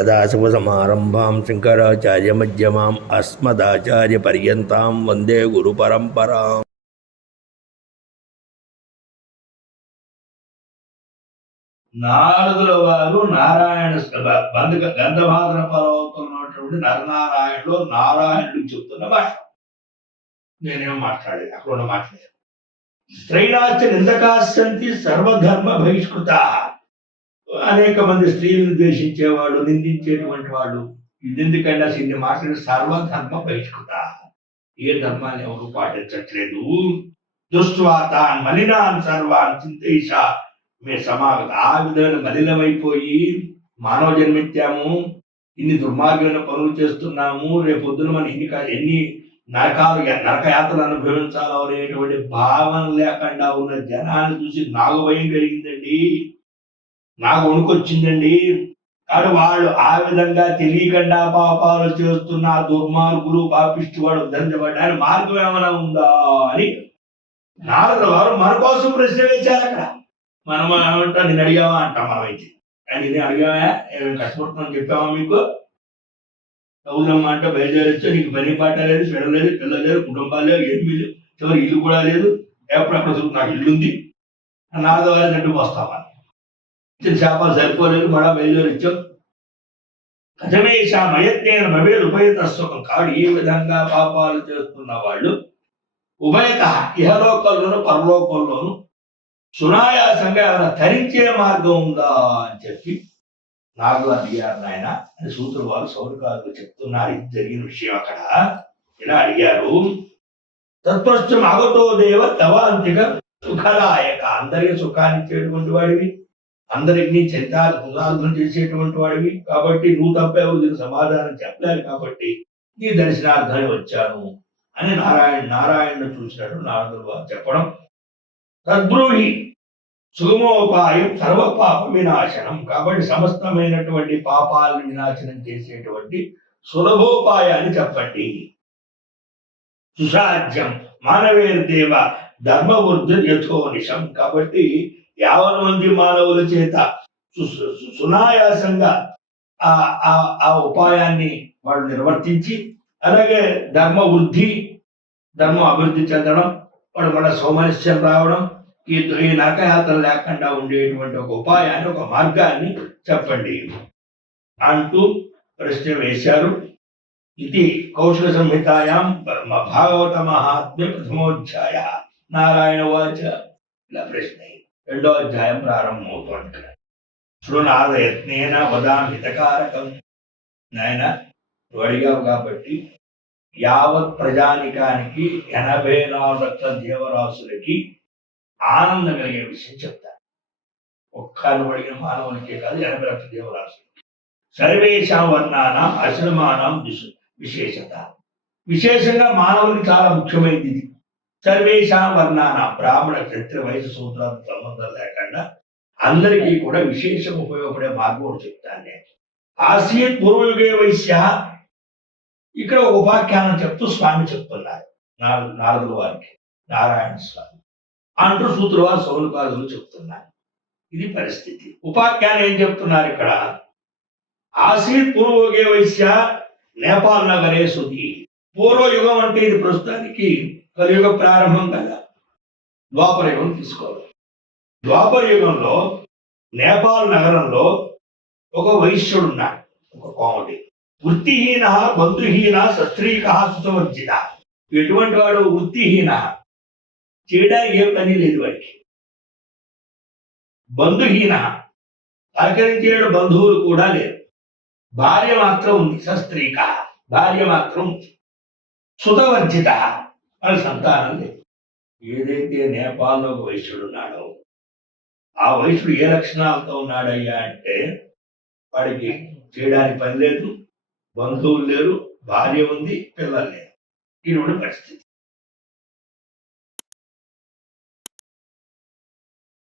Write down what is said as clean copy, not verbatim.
సదాశివసమారంభాం శంకరాచార్యమధ్యమాం అస్మదాచార్యపర్యంతాం వందే గురుపరంపరాం. నారదుల వారు నారాయణ గంధమాదన పర్వతంలో నరనారాయణలో నారాయణుడికి చెప్తున్న భాష. నేనేం మాట్లాడేది అక్కడ ఉన్న మాట్లాడేది. స్త్రైణాశ్చ నిందకాశ్చంతి సర్వధర్మ బహిష్కృత. అనేక మంది స్త్రీలను ద్వేషించేవాడు, నిందించేటువంటి వాడు, ఎందుకంటే అసలు ఇన్ని మాటలు సర్వధర్మ బహిష్కృత. ఏ ధర్మాన్ని ఎవరు పాటించట్లేదు. దుష్వాతాన్ మలినాన్ సర్వాన్ చింతేష మే సమాగత. ఆ విధమైన మలినమైపోయి మానవ జన్మెత్తాము, ఇన్ని దుర్మార్గమైన పనులు చేస్తున్నాము, రేపొద్దున మనం ఎన్ని నరకయాత్రలు అనుభవించాలో అనేటువంటి భావన లేకుండా ఉన్న జనాన్ని చూసి నాకు భయం కలిగిందండి, నాకు వణుకొచ్చిందండి. కానీ వాళ్ళు ఆ విధంగా తెలియకుండా పాపాలు చేస్తున్న దుర్మార్గులు పాపిష్టి వాడు ఉద్ధరించబడ్డానికి మార్గం ఏమైనా ఉందా అని నారద వారు మన కోసం ప్రశ్న వేశారు. అక్కడ మనం ఏమంటా, నేను అడిగావా అంటాం మనమైతే. కానీ నేను అడిగావా, ఏమైనా కష్టపడుతున్నాను చెప్పావా మీకు? అవునమ్మా అంటే బయలుదేరొచ్చా, నీకు పని పాట లేదు, చెడలేదు, పిల్లలు లేదు, కుటుంబాలు లేవు, ఏమీ లేవు, చివరి ఇల్లు కూడా లేదు. ఎప్పుడప్పుడు నాకు ఇల్లు ఉంది నారద వారి నడ్డు వస్తామా, శాపాలు సరిపోలేదు, మళ్ళా బయలుదేరొచ్చాం. కథమేషా మయత్నేన భవేద్ ఉపయత సుఖం. కాడు ఈ విధంగా పాపాలు చేస్తున్న వాళ్ళు ఉభయత ఇహలోకంలోను పరలోకంలోను సునాయాసంగా ఏమైనా తరించే మార్గం ఉందా అని చెప్పి నాకు అడిగారు నాయన అని సూత్రులు వారు సౌరకారులు చెప్తున్నారు. ఇది జరిగిన విషయం. అక్కడ ఇలా అడిగారు, తత్వష్టం ఆగతో దేవ తవాంతిక సుఖదాయక. అందరికీ సుఖాన్ని ఇచ్చేటువంటి వాడివి, అందరికీ చరితార్థం చేసేటువంటి వాడివి, కాబట్టి నువ్వు తప్ప ఎవరు దీనికి సమాధానం చెప్పలేరు, కాబట్టి నీ దర్శనార్థమే వచ్చాను అని నారాయణను చూసినట్టు నారదులు వారు చెప్పడం. తద్బ్రూహి సుగమోపాయం సర్వ పాప వినాశనం. కాబట్టి సమస్తమైనటువంటి పాపాలను వినాశనం చేసేటువంటి సులభోపాయాన్ని చెప్పండి. సుసాధ్యం మానవేర్దేవ ధర్మవృద్ధి యథోనిశం. కాబట్టి 50 మంది మానవుల చేత సునాయాసంగా ఆ ఉపాయాన్ని వాళ్ళు నిర్వర్తించి, అలాగే ధర్మం అభివృద్ధి చెందడం, వాడు మన సౌమనస్యం రావడం, ఈ నరకయాత్ర లేకుండా ఉండేటువంటి ఒక ఉపాయాన్ని, ఒక మార్గాన్ని చెప్పండి అంటూ ప్రశ్న వేశారు. ఇది కౌశిక సంహితాయాం భాగవత మహాత్మ్య ప్రథమోధ్యాయ. నారాయణ వాచ. ఇలా ప్రశ్న 2వ అధ్యాయం ప్రారంభమవుతోంది. శృణాద యత్నేన వదామి హితకారకం. నాయన నువ్వు అడిగావు కాబట్టి యావత్ ప్రజానికానికి 84 లక్షల జీవరాశులకి ఆనందం కలిగే విషయం చెప్తాను. ఒక్కరు అడిగిన మానవులకే కాదు, 80 లక్షల జీవరాశులు. సర్వేషాం వర్ణానాం ఆశ్రమానాం విశేషత. విశేషంగా మానవులకి చాలా ముఖ్యమైనది ఇది. సర్వేషాం వర్ణానాం, బ్రాహ్మణ క్షత్రియ వయసు సూత్రాలకు సంబంధం లేకుండా అందరికీ కూడా విశేషం ఉపయోగపడే మార్గం చెప్తాను నేను. ఆసీత్ పూర్వయుగే వైశ్య. ఇక్కడ ఒక ఉపాఖ్యానం చెప్తూ స్వామి చెప్తున్నారు నారదుల వారికి, నారాయణ స్వామి అంటూ సూత్రుల వారు సౌనకాదులు చెప్తున్నారు. ఇది పరిస్థితి. ఉపాఖ్యానం ఏం చెప్తున్నారు ఇక్కడ? ఆసీత్ పూర్వయోగే వైశ్య నేపాల్ నగరే సుధి. పూర్వయుగం అంటే ఇది ప్రస్తుతానికి కలియుగ ప్రారంభం కదా, ద్వాపర యుగం తీసుకోవాలి. ద్వాపర యుగంలో నేపాల్ నగరంలో ఒక వైశ్యుడున్నాడు, ఒక కోమటి. వృత్తిహీన బంధుహీన సస్త్రీక సుసవర్జిత. ఎటువంటి వాడు? వృత్తిహీన, చేయడానికి ఏం పని లేదు వాడికి. బంధుహీన, సహకరించే బంధువులు కూడా లేరు. భార్య మాత్రం ఉంది, సస్త్రీక, భార్య మాత్రం ఉంది. సుతవర్జిత, వాళ్ళ సంతానం లేదు. ఏదైతే నేపాల్లో ఒక వైశ్యుడు ఉన్నాడో, ఆ వైశ్యుడు ఏ లక్షణాలతో ఉన్నాడయ్యా అంటే, వాడికి చేయడానికి పని లేదు, బంధువులు లేరు, భార్య ఉంది, పిల్లలు లేరు. ఇటువంటి పరిస్థితి.